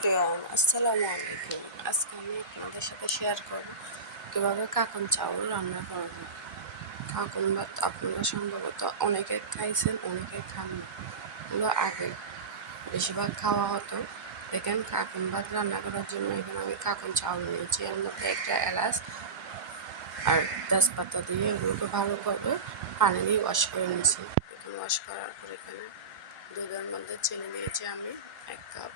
আসসালামু আলাইকুম। আজকে আমি আপনাদের সাথে শেয়ার করব কীভাবে কাকন চাউল রান্না করা হয়। কাকন ভাত আপনারা সম্ভবত অনেকে খাইছেন, অনেকে খাননি। এগুলো আগে বেশিরভাগ খাওয়া হতো। দেখেন কাকন ভাত রান্না করার জন্য এখানে আমি কাকন চাউল নিয়েছি, এর মধ্যে একটা এলাচ আর তেজপাতা দিয়ে এগুলোকে ভালো করে পানি দিয়ে ওয়াশ করে নিয়েছি। এখানে ওয়াশ করার পর এখানে দুধের মধ্যে চিনি নিয়েছি আমি 1 কাপ।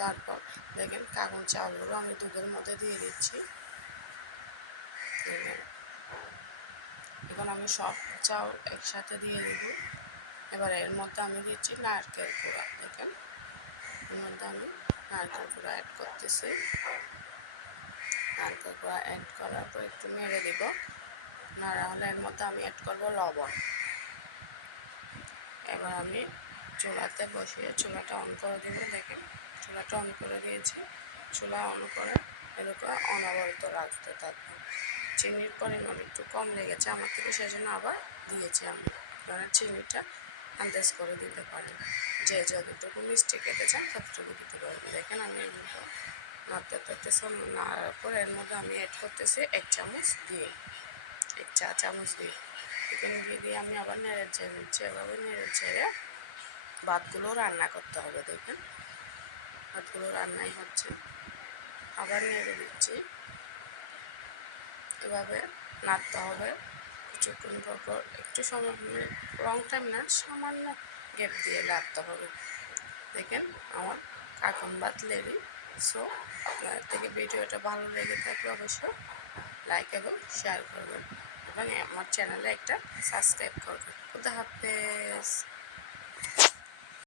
তারপর দেখেন কাগজ চাউলগুলো আমি দুধের মধ্যে দিয়ে দিচ্ছি। এখন আমি সব চাউল একসাথে দিয়ে দেব। এবার এর মধ্যে আমি দিচ্ছি নারকেল কুড়া। দেখেন এর মধ্যে আমি নারকেল কুড়া অ্যাড করতেছি। নারকেল কুড়া অ্যাড করার পর একটু নেড়ে দেব। নাড়া হলে এর মধ্যে আমি অ্যাড করবো লবণ। এবার আমি চুলাতে বসিয়ে চুলাটা অন করে দেব। দেখেন চুলাটা অন করে দিয়েছি। চুলা অন করে এরকম অনবরত রাখতে থাকবো। চিনির পরিমাণ একটু কম লেগেছে আমার থেকে, সেজন্য আবার দিয়েছি আমি। আপনারা চিনিটা আন্দাজ করে দিতে পারেন, যে যতটুকু মিষ্টি খেতে চান ততটুকু দিতে পারবেন। দেখেন আমি এগুলো নাড়তে থাকতেছি। নাড়ার পর এর মধ্যে আমি অ্যাড করতেছি 1 চামচ দিয়ে, 1 চা চামচ দিয়ে। এখানে দিয়ে আমি আবার নেড়ে ছেড়ে দিচ্ছি। এভাবে নেড়ে ছেড়ে ভাতগুলো রান্না করতে হবে। দেখেন ভাতগুলো রান্নাই হচ্ছে, আবার নেড়ে দিচ্ছি। এভাবে নাড়তে হবে কিছুক্ষণ পর একটু সময়, লং টাইম না, সামান্য গ্যাপ দিয়ে নাড়তে হবে। দেখেন আমার কাকন ভাত রেডি। সো আপনাদের থেকে ভিডিওটা ভালো লেগে থাকলে অবশ্যই লাইক এবং শেয়ার করবেন এবং আমার চ্যানেলে একটা সাবস্ক্রাইব করবেন। খুদা হাফেজ।